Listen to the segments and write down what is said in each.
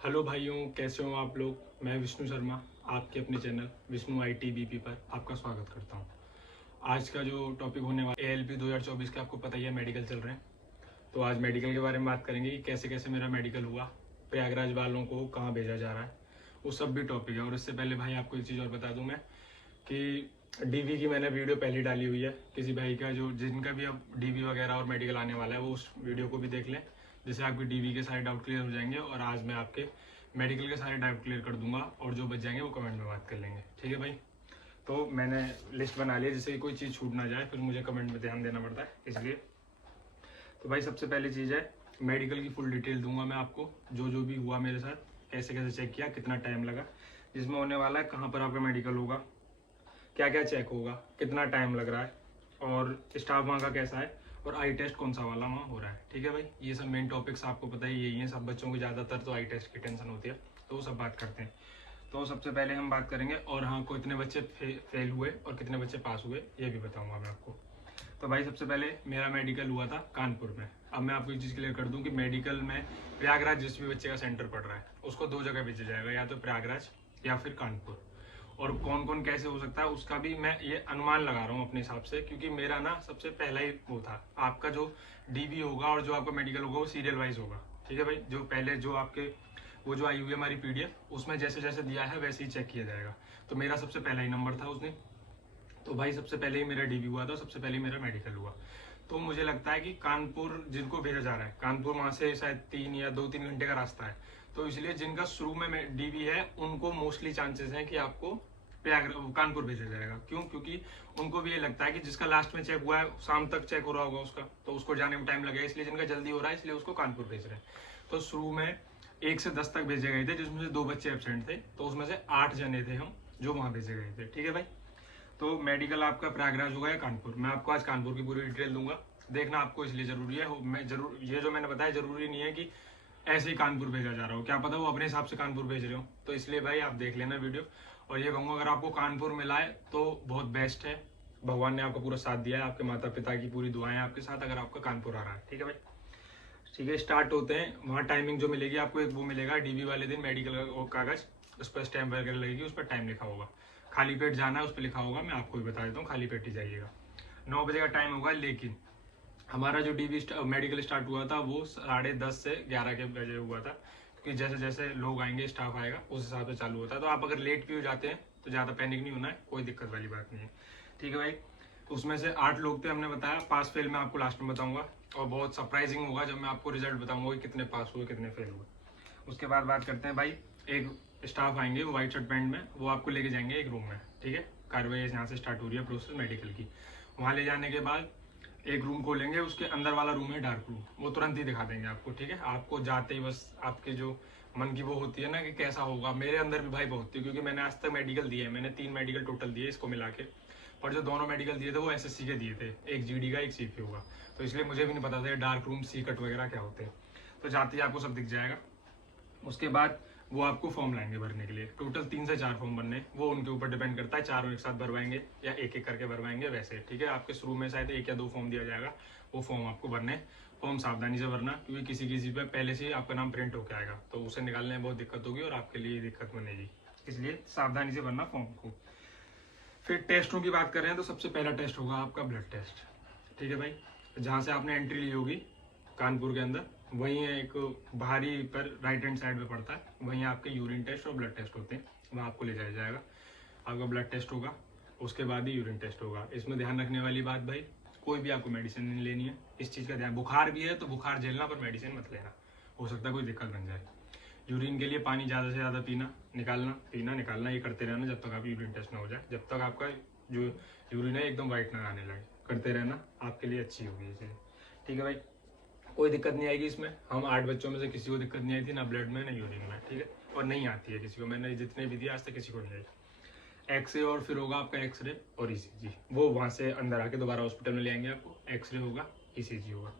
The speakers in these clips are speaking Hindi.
हेलो भाइयों, कैसे हो आप लोग। मैं विष्णु शर्मा आपके अपने चैनल विष्णु ITBP पर आपका स्वागत करता हूं। आज का जो टॉपिक होने वाला ALP 2024 के आपको पता ही है, मेडिकल चल रहे हैं। तो आज मेडिकल के बारे में बात करेंगे कि कैसे कैसे मेरा मेडिकल हुआ, प्रयागराज वालों को कहाँ भेजा जा रहा है, वो सब भी टॉपिक है। और इससे पहले भाई आपको एक चीज़ और बता दूँ मैं कि DV की मैंने वीडियो पहले डाली हुई है। किसी भाई का जो जिनका भी अब DV वगैरह और मेडिकल आने वाला है वो उस वीडियो को भी देख लें, जिससे आपके DV के सारे डाउट क्लियर हो जाएंगे। और आज मैं आपके मेडिकल के सारे डाउट क्लियर कर दूंगा और जो बच जाएंगे वो कमेंट में बात कर लेंगे, ठीक है भाई। तो मैंने लिस्ट बना ली है जिससे कोई चीज़ छूट ना जाए, फिर मुझे कमेंट में ध्यान देना पड़ता है इसलिए। तो भाई सबसे पहली चीज़ है, मेडिकल की फुल डिटेल दूंगा मैं आपको, जो जो भी हुआ मेरे साथ, कैसे कैसे चेक किया, कितना टाइम लगा, जिसमें होने वाला है कहाँ पर आपका मेडिकल होगा, क्या क्या चेक होगा, कितना टाइम लग रहा है, और स्टाफ वहाँ का कैसा है, और आई टेस्ट कौन सा वाला वहाँ हो रहा है, ठीक है भाई। ये सब मेन टॉपिक्स आपको पता ही यही है, सब बच्चों को ज़्यादातर तो आई टेस्ट की टेंशन होती है, तो वो सब बात करते हैं। तो सबसे पहले हम बात करेंगे, और हाँ कितने बच्चे फेल हुए और कितने बच्चे पास हुए ये भी बताऊंगा मैं आपको। तो भाई सबसे पहले मेरा मेडिकल हुआ था कानपुर में। अब मैं आपको एक चीज़ क्लियर कर दूं कि मेडिकल में प्रयागराज जिस भी बच्चे का सेंटर पड़ रहा है उसको दो जगह भेजा जाएगा, या तो प्रयागराज या फिर कानपुर। और कौन कौन कैसे हो सकता है उसका भी मैं ये अनुमान लगा रहा हूँ अपने हिसाब से, क्योंकि मेरा ना सबसे पहला ही वो था। आपका जो DV होगा और जो आपका मेडिकल होगा वो सीरियल वाइज होगा, ठीक है भाई। जो पहले जो आपके वो जो आई हुई है हमारी PDF, उसमें जैसे जैसे दिया है वैसे ही चेक किया जाएगा। तो मेरा सबसे पहला ही नंबर था उसने, तो भाई सबसे पहले ही मेरा DV हुआ था, सबसे पहले ही मेरा मेडिकल हुआ। तो मुझे लगता है कि कानपुर जिनको भेजा जा रहा है, कानपुर वहाँ से शायद 3 या 2-3 घंटे का रास्ता है, तो इसलिए जिनका शुरू में DV है उनको मोस्टली चांसेस हैं कि आपको कानपुर भेजा जाएगा। क्यों? क्योंकि उनको भी ये लगता है कि जिसका लास्ट में चेक हुआ है शाम तक चेक हो रहा होगा उसका, तो उसको जाने में टाइम लगेगा, इसलिए जिनका जल्दी हो रहा है इसलिए उसको कानपुर भेज रहे हैं। तो शुरू में 1 से 10 तक भेजे गए थे, जिसमें से 2 बच्चे एबसेंट थे, तो उसमें से 8 जने थे हम जो वहाँ भेजे गए थे, ठीक है भाई। तो मेडिकल आपका प्रयागराज होगा या कानपुर, मैं आपको आज कानपुर की पूरी डिटेल दूंगा। देखना आपको इसलिए जरूरी है, मैं जरूर ये जो मैंने बताया जरूरी नहीं है कि ऐसे ही कानपुर भेजा जा रहा हो, क्या पता वो अपने हिसाब से कानपुर भेज रहे हो। तो इसलिए भाई आप देख लेना वीडियो। और ये कहूँगा अगर आपको कानपुर मिला है तो बहुत बेस्ट है, भगवान ने आपका पूरा साथ दिया है, आपके माता पिता की पूरी दुआएं आपके साथ अगर आपका कानपुर आ रहा है, ठीक है भाई। ठीक है, स्टार्ट होते हैं। वहाँ टाइमिंग जो मिलेगी आपको, एक वो मिलेगा DV वाले दिन मेडिकल का कागज, उस पर स्टैम्प वगैरह लगेगी, उस पर टाइम लिखा होगा। खाली पेट जाना है उस पर लिखा होगा, मैं आपको भी बता देता हूँ, खाली पेट ही जाइएगा। 9 बजे का टाइम होगा, लेकिन हमारा जो DV मेडिकल स्टार्ट हुआ था वो 10:30 से 11 के बजे हुआ था, क्योंकि जैसे जैसे लोग आएंगे स्टाफ आएगा उस हिसाब से चालू होता है। तो आप अगर लेट भी हो जाते हैं तो ज़्यादा पैनिक नहीं होना है, कोई दिक्कत वाली बात नहीं है, ठीक है भाई। उसमें से 8 लोग थे, हमने बताया। पास फेल मैं आपको लास्ट में बताऊंगा, और बहुत सरप्राइजिंग होगा जब मैं आपको रिजल्ट बताऊंगा कि कितने पास हुए कितने फेल हुए। उसके बाद बात करते हैं भाई, एक स्टाफ आएंगे वो व्हाइट शर्ट पैंट में, वो आपको लेके जाएंगे एक रूम में, ठीक है। कार्रवाई यहाँ से स्टार्ट हो रही है प्रोसेस मेडिकल की। वहाँ ले जाने के बाद एक रूम खोलेंगे, उसके अंदर वाला रूम है डार्क रूम, वो तुरंत ही दिखा देंगे आपको, ठीक है। आपको जाते ही बस आपके जो मन की वो होती है ना कि कैसा होगा, मेरे अंदर भी भाई बहुत थी, क्योंकि मैंने आज तक मेडिकल दिए हैं, मैंने 3 मेडिकल टोटल दिए इसको मिला के। पर जो दोनों मेडिकल दिए थे वो SSC के दिए थे, एक GD का एक CPO का, तो इसलिए मुझे भी नहीं पता था डार्क रूम सी कट वगैरह क्या होते हैं। तो जाते ही आपको सब दिख जाएगा। उसके बाद वो आपको फॉर्म लाएंगे भरने के लिए, टोटल 3 से 4 फॉर्म बनने, वो उनके ऊपर डिपेंड करता है, चारों एक साथ भरवाएंगे या एक एक करके भरवाएंगे वैसे, ठीक है। आपके शुरू में शायद 1 या 2 फॉर्म दिया जाएगा, वो फॉर्म आपको भरने। फॉर्म सावधानी से भरना, क्योंकि किसी किसी पे पहले से आपका नाम प्रिंट होकर आएगा, तो उसे निकालने में बहुत दिक्कत होगी और आपके लिए दिक्कत बनेगी, इसलिए सावधानी से भरना फॉर्म को। फिर टेस्टों की बात कर रहे हैं तो सबसे पहला टेस्ट होगा आपका ब्लड टेस्ट, ठीक है भाई। जहाँ से आपने एंट्री ली होगी कानपुर के अंदर, वहीं एक बाहरी पर राइट हैंड साइड पे पड़ता है, वहीं आपके यूरिन टेस्ट और ब्लड टेस्ट होते हैं, वहाँ आपको ले जाया जाएगा। आपका ब्लड टेस्ट होगा, उसके बाद ही यूरिन टेस्ट होगा। इसमें ध्यान रखने वाली बात भाई, कोई भी आपको मेडिसिन नहीं लेनी है, इस चीज़ का ध्यान। बुखार भी है तो बुखार झेलना, पर मेडिसिन मत लेना, हो सकता है कोई दिक्कत बन जाए। यूरिन के लिए पानी ज़्यादा से ज़्यादा पीना, निकालना पीना निकालना, ये करते रहना जब तक आप यूरिन टेस्ट ना हो जाए, जब तक आपका जो यूरिन है एकदम वाइट ना आने लगे, करते रहना, आपके लिए अच्छी होगी ये चीज़, ठीक है भाई। कोई दिक्कत नहीं आएगी इसमें, हम 8 बच्चों में से किसी को दिक्कत नहीं आई थी, ना ब्लड में ना यूरिन में, ठीक है। और नहीं आती है किसी को, मैंने जितने भी दिया आज तक किसी को नहीं आई। एक्सरे, और फिर होगा आपका एक्सरे और ECG, वो वहाँ से अंदर आके दोबारा हॉस्पिटल में ले आएंगे आपको। एक्सरे होगा, ECG होगा।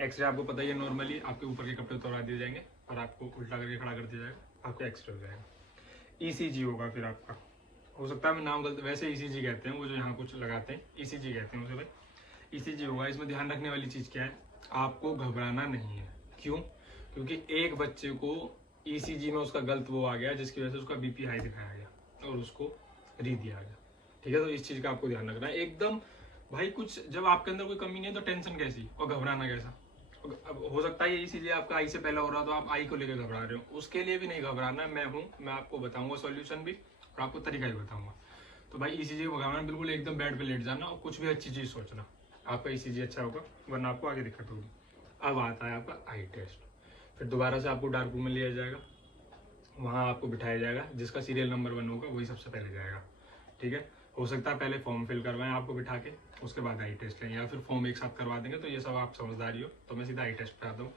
एक्सरे आपको पता ही है, नॉर्मली आपके ऊपर के कपड़े उतार दिए जाएंगे और आपको उल्टा करके खड़ा कर दिया जाएगा, आपका एक्सरे हो जाएगा। ECG होगा फिर आपका, हो सकता है मैं नाम गलत, वैसे ECG कहते हैं, वो जो यहाँ कुछ लगाते हैं ECG कहते हैं उसे भाई। ECG होगा। इसमें ध्यान रखने वाली चीज़ क्या है, आपको घबराना नहीं है। क्यों? क्योंकि एक बच्चे को ईसीजी में उसका गलत वो आ गया जिसकी वजह से उसका बीपी हाई दिखाया गया और उसको री दिया गया। ठीक है, तो इस चीज का आपको ध्यान रखना है एकदम। भाई कुछ जब आपके अंदर कोई कमी नहीं है तो टेंशन कैसी और घबराना कैसा। अब हो सकता है यही चीजें आपका आई से पहले हो रहा तो आप आई को लेकर घबरा रहे हो, उसके लिए भी नहीं घबराना। मैं आपको बताऊंगा सॉल्यूशन भी और आपको तरीका भी बताऊंगा। तो भाई ईसीजी को घबराना बिल्कुल एकदम बेड पे लेट जाना और कुछ भी अच्छी चीज सोचना, आपका ईसीजी अच्छा होगा, वरना आपको आगे दिक्कत होगी। अब आता है आपका आई टेस्ट। फिर दोबारा से आपको डार्क रूम में लिया जाएगा, वहाँ आपको बिठाया जाएगा, जिसका सीरियल नंबर 1 होगा वही सबसे पहले जाएगा। ठीक है, हो सकता है पहले फॉर्म फिल करवाएं आपको बिठा के, उसके बाद आई टेस्ट लें, या फिर फॉर्म एक साथ करवा देंगे। तो ये सब आप समझदारी हो, तो मैं सीधा आई टेस्ट पे आता हूँ।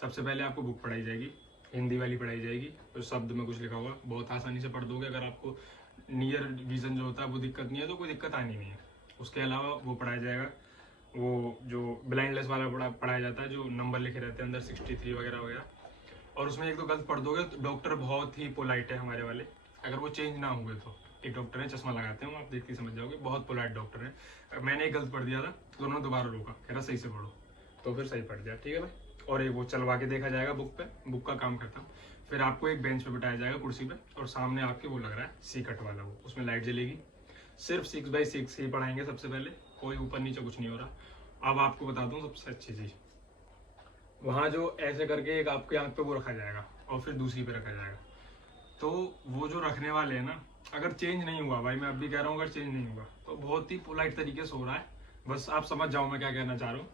सबसे पहले आपको बुक पढ़ाई जाएगी, हिंदी वाली पढ़ाई जाएगी, तो शब्द में कुछ लिखा होगा, बहुत आसानी से पढ़ दोगे। अगर आपको नियर विजन जो होता है वो दिक्कत नहीं है तो कोई दिक्कत आनी नहीं है। उसके अलावा वो पढ़ाया जाएगा, वो जो ब्लाइंडलेस वाला पढ़ाया जाता है, जो नंबर लिखे रहते हैं अंदर 63 वगैरह वगैरह। और उसमें एक तो गलत पढ़ दोगे तो डॉक्टर बहुत ही पोलाइट है हमारे वाले, अगर वो चेंज ना हुए तो। एक डॉक्टर है, चश्मा लगाते हैं, आप देखते ही समझ जाओगे, बहुत पोलाइट डॉक्टर है। मैंने एक गलत पढ़ दिया था तो उन्होंने दोबारा रोका, कह रहा सही से पढ़ो, तो फिर सही पढ़ जाए। ठीक है भाई, और एक वो चलवा के देखा जाएगा बुक पे, बुक का काम करता हूँ। फिर आपको एक बेंच पे बिठाया जाएगा, कुर्सी पे, और सामने आपके वो लग रहा है सी कट वाला, वो उसमें लाइट जलेगी। सिर्फ 6x6 ही पढ़ाएंगे सबसे पहले, कोई ऊपर नीचे कुछ नहीं हो रहा। अब आपको बता दूं सबसे अच्छी चीज, वहाँ जो ऐसे करके एक आपके आंख पे वो रखा जाएगा और फिर दूसरी पे रखा जाएगा। तो वो जो रखने वाले हैं ना, अगर चेंज नहीं हुआ, भाई मैं अब भी कह रहा हूँ, अगर चेंज नहीं हुआ तो बहुत ही पोलाइट तरीके से हो रहा है। बस आप समझ जाओ मैं क्या कहना चाह रहा हूँ,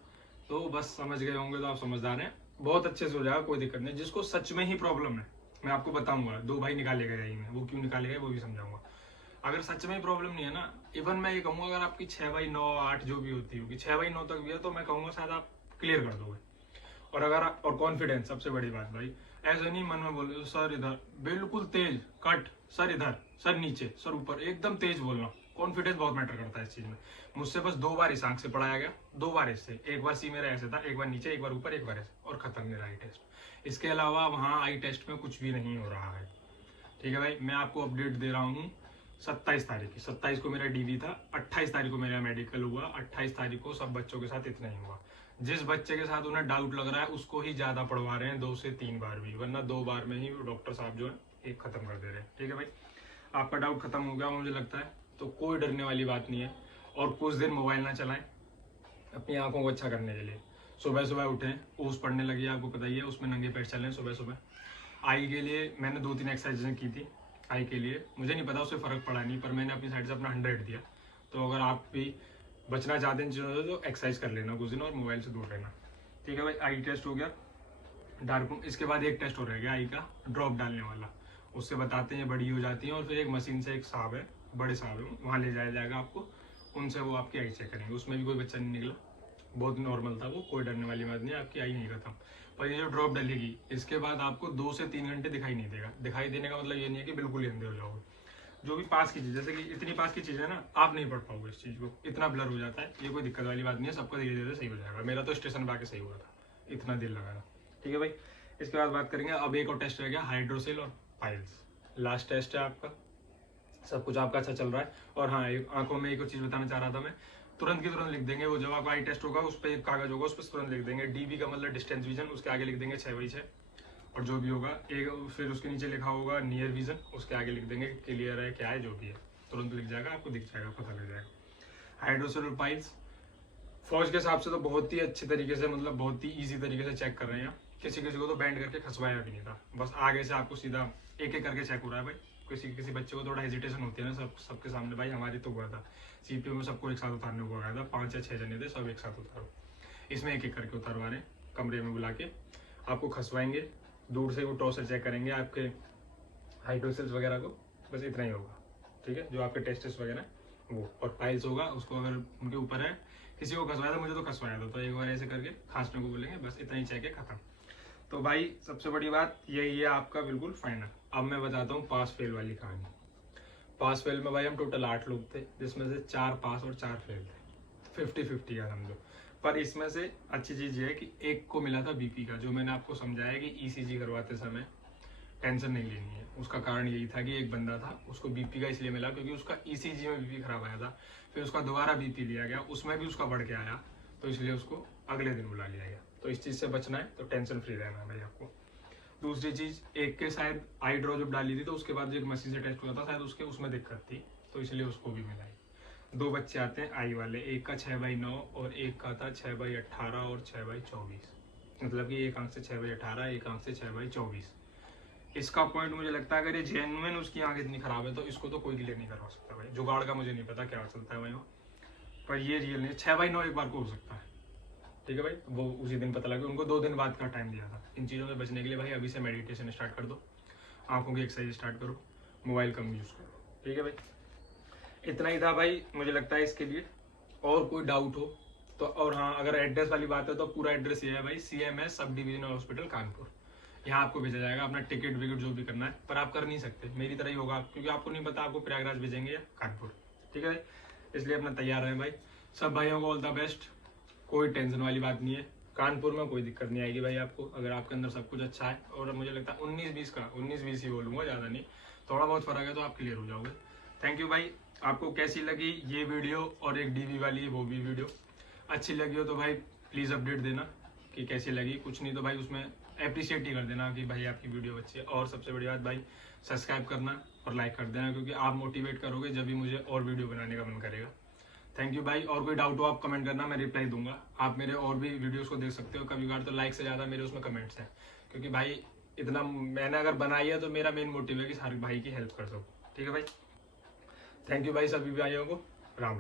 तो बस समझ गए होंगे तो आप समझदार हैं, बहुत अच्छे से हो जाएगा, कोई दिक्कत नहीं। जिसको सच में ही प्रॉब्लम है मैं आपको बताऊंगा, 2 भाई निकाले गए में, वो क्यों निकाले गए वो भी समझाऊंगा। अगर सच में ही प्रॉब्लम नहीं है ना, इवन मैं ये कहूँगा अगर आपकी 6/9 8 जो भी होती होगी, 6/9 तक भी है, तो मैं कहूँगा शायद आप क्लियर कर दोगे। और अगर और कॉन्फिडेंस सबसे बड़ी बात भाई, ऐसे नहीं मन में बोल सर इधर, बिल्कुल तेज कट, सर इधर, सर नीचे, सर ऊपर, एकदम तेज बोलना। कॉन्फिडेंस बहुत मैटर करता है इस चीज में। मुझसे बस 2 बार इस आंख से पढ़ाया गया, 2 बार इससे, एक बार सी मेरा ऐसे था, एक बार नीचे, एक बार ऊपर, एक बार ऐसे, और खत्म मेरा आई टेस्ट। इसके अलावा वहाँ आई टेस्ट में कुछ भी नहीं हो रहा है। ठीक है भाई, मैं आपको अपडेट दे रहा हूँ 27 तारीख की। 27 को मेरा डीवी था, 28 तारीख को मेरा मेडिकल हुआ, 28 तारीख को सब बच्चों के साथ इतना ही हुआ। जिस बच्चे के साथ उन्हें डाउट लग रहा है उसको ही ज्यादा पढ़वा रहे हैं, 2 से 3 बार भी, वरना 2 बार में ही डॉक्टर साहब जो है एक खत्म कर दे रहे हैं। ठीक है भाई, आपका डाउट खत्म हो गया मुझे लगता है, तो कोई डरने वाली बात नहीं है। और कुछ दिन मोबाइल ना चलाएं अपनी आंखों को अच्छा करने के लिए। सुबह सुबह उठें, ओस पड़ने लगी है आपको पता ही है, उसमें नंगे पैर चलें सुबह सुबह। आई के लिए मैंने 2-3 एक्सरसाइजें की थी आई के लिए, मुझे नहीं पता उससे फर्क पड़ा नहीं, पर मैंने अपनी साइड से अपना 100 दिया। तो अगर आप भी बचना चाहते हैं चीज़ों से तो एक्सरसाइज कर लेना कुछ दिन और मोबाइल से दूर रहना। ठीक है भाई, आई टेस्ट हो गया, डार्क रूम। इसके बाद एक टेस्ट हो रह गया आई का, ड्रॉप डालने वाला। उससे बताते हैं बड़ी हो जाती है, और फिर एक मशीन से एक साहब है, बड़े साहब है, वहाँ ले जाया जाएगा आपको, उनसे वो आपकी आई चेक करेंगे। उसमें भी कोई बच्चा नहीं निकला, बहुत नॉर्मल था वो, कोई डरने वाली बात नहीं है, आपकी आई नहीं खत्म। पर ये जो ड्रॉप डलेगी इसके बाद आपको 2 से 3 घंटे दिखाई नहीं देगा। दिखाई देने का मतलब ये नहीं है कि बिल्कुल ही अंधे हो जाओगे। जो भी पास की चीज, जैसे कि इतनी पास की चीज है ना, आप नहीं पढ़ पाओगे इस चीज को, इतना ब्लर हो जाता है, ये कोई दिक्कत वाली बात नहीं है, सबका धीरे धीरे सही हो जाएगा। मेरा तो स्टेशन पे आके सही हुआ था, इतना दिल लगाया। ठीक है भाई, इसके बाद बात करेंगे, अब एक और टेस्ट रह गया, हाइड्रोसिल और पाइल्स। लास्ट टेस्ट है आपका, सब कुछ आपका अच्छा चल रहा है। और हाँ, एक आंखों में एक और चीज बताना चाह रहा था मैं, तुरंत की तुरंत लिख देंगे, वो जब आपका आई टेस्ट होगा उस पर एक कागज होगा, उस पर तुरंत लिख देंगे डीबी का मतलब डिस्टेंस विजन, उसके आगे लिख देंगे 6/6, और जो भी होगा एक, फिर उसके नीचे लिखा होगा नियर विजन, उसके आगे लिख देंगे क्लियर है क्या है जो भी है, तुरंत लिख जाएगा, आपको दिख जाएगा, पता लग जाएगा। हाइड्रोसिल और पाइल्स फौज के हिसाब से तो बहुत ही अच्छे तरीके से, मतलब बहुत ही ईजी तरीके से चेक कर रहे हैं। किसी किसी को तो बैंड करके खसवाया भी नहीं था, बस आगे से आपको सीधा एक एक करके चेक हो रहा है भाई। किसी किसी बच्चे को थोड़ा हेजिटेशन होती है ना सबके सामने, भाई हमारी तो हुआ था सीपीयू में, सबको एक साथ उतारने को गया था, 5 या 6 जने थे, सब एक साथ उतारो। इसमें एक एक करके उतारवा रहे, कमरे में बुला के आपको खसवाएंगे, दूर से वो टॉस चेक करेंगे आपके हाइड्रोसिल्स वगैरह को, बस इतना ही होगा। ठीक है, जो आपके टेस्टेस वगैरह वो, और पाइल्स होगा उसको अगर उनके ऊपर है, किसी को खसवाया था, मुझे तो खसवाया था, तो एक बार ऐसे करके खांसने को बोलेंगे, बस इतना ही चेक है, खत्म। तो भाई सबसे बड़ी बात यही है आपका बिल्कुल फाइनल। अब मैं बताता हूँ पास फेल वाली कहानी। पास फेल में भाई हम टोटल 8 लोग थे, जिसमें से 4 पास और 4 फेल थे, 50-50 का समझो। पर इसमें से अच्छी चीज ये है कि एक को मिला था बीपी का, जो मैंने आपको समझाया कि ईसीजी करवाते समय टेंशन नहीं लेनी है। उसका कारण यही था कि एक बंदा था, उसको बीपी का इसलिए मिला क्योंकि उसका ईसीजी में बीपी खराब आया था, फिर उसका दोबारा बीपी लिया गया, उसमें भी उसका बढ़ के आया, तो इसलिए उसको अगले दिन बुला लिया गया। तो इस चीज से बचना है तो टेंशन फ्री रहना है भाई आपको। दूसरी चीज, एक के शायद आई ड्रॉप जब डाली थी तो उसके बाद जो एक मशीन से टेस्ट हुआ था शायद उसके उसमें दिक्कत थी, तो इसलिए उसको भी मिलाई। 2 बच्चे आते हैं आई वाले, एक का 6/9 और एक का था 6/18 और 6/24, मतलब कि एक आंख से 6/18, एक आंख से 6/24। इसका पॉइंट मुझे लगता है अगर ये जेन्युइन उसकी आंख इतनी खराब है तो इसको तो कोई क्लियर नहीं करवा सकता भाई। जुगाड़ का मुझे नहीं पता क्या चलता है भाई वो, पर ये रियल नहीं। 6/9 एक बार को हो सकता है, ठीक है भाई। वो उसी दिन पता लगा, उनको 2 दिन बाद का टाइम दिया था। इन चीज़ों से बचने के लिए भाई अभी से मेडिटेशन स्टार्ट कर दो, आंखों की एक्सरसाइज स्टार्ट करो, मोबाइल कम यूज़ करो, ठीक है भाई। इतना ही था भाई मुझे लगता है इसके लिए। और कोई डाउट हो तो, और हाँ अगर एड्रेस वाली बात है तो पूरा एड्रेस ये है भाई, CMS sub divisional hospital Kanpur. यहाँ आपको भेजा जाएगा, अपना टिकट विकेट जो भी करना है, पर आप कर नहीं सकते, मेरी तरह ही होगा, क्योंकि आपको नहीं पता आपको प्रयागराज भेजेंगे या कानपुर, ठीक है भाई। इसलिए अपना तैयार है भाई। सब भाइयों को ऑल द बेस्ट, कोई टेंशन वाली बात नहीं है, कानपुर में कोई दिक्कत नहीं आएगी भाई आपको, अगर आपके अंदर सब कुछ अच्छा है। और मुझे लगता है 19-20 ही बोलूँगा, ज़्यादा नहीं, थोड़ा बहुत फर्क है तो आप क्लियर हो जाओगे। थैंक यू भाई। आपको कैसी लगी ये वीडियो, और एक DV वाली वो भी वीडियो अच्छी लगी हो तो भाई प्लीज़ अपडेट देना कि कैसी लगी। कुछ नहीं तो भाई उसमें अप्रिशिएट ही कर देना कि भाई आपकी वीडियो अच्छी है। और सबसे बड़ी बात भाई, सब्सक्राइब करना और लाइक कर देना, क्योंकि आप मोटिवेट करोगे जब भी मुझे और वीडियो बनाने का मन करेगा। थैंक यू भाई। और कोई डाउट हो आप कमेंट करना, मैं रिप्लाई दूंगा। आप मेरे और भी वीडियोस को देख सकते हो, कभी कभार तो लाइक से ज़्यादा मेरे उसमें कमेंट्स हैं, क्योंकि भाई इतना मैंने अगर बनाई है तो मेरा मेन मोटिव है कि हर भाई की हेल्प कर सकूँ, ठीक है भाई। थैंक यू भाई सभी भाइयों को, राम राम।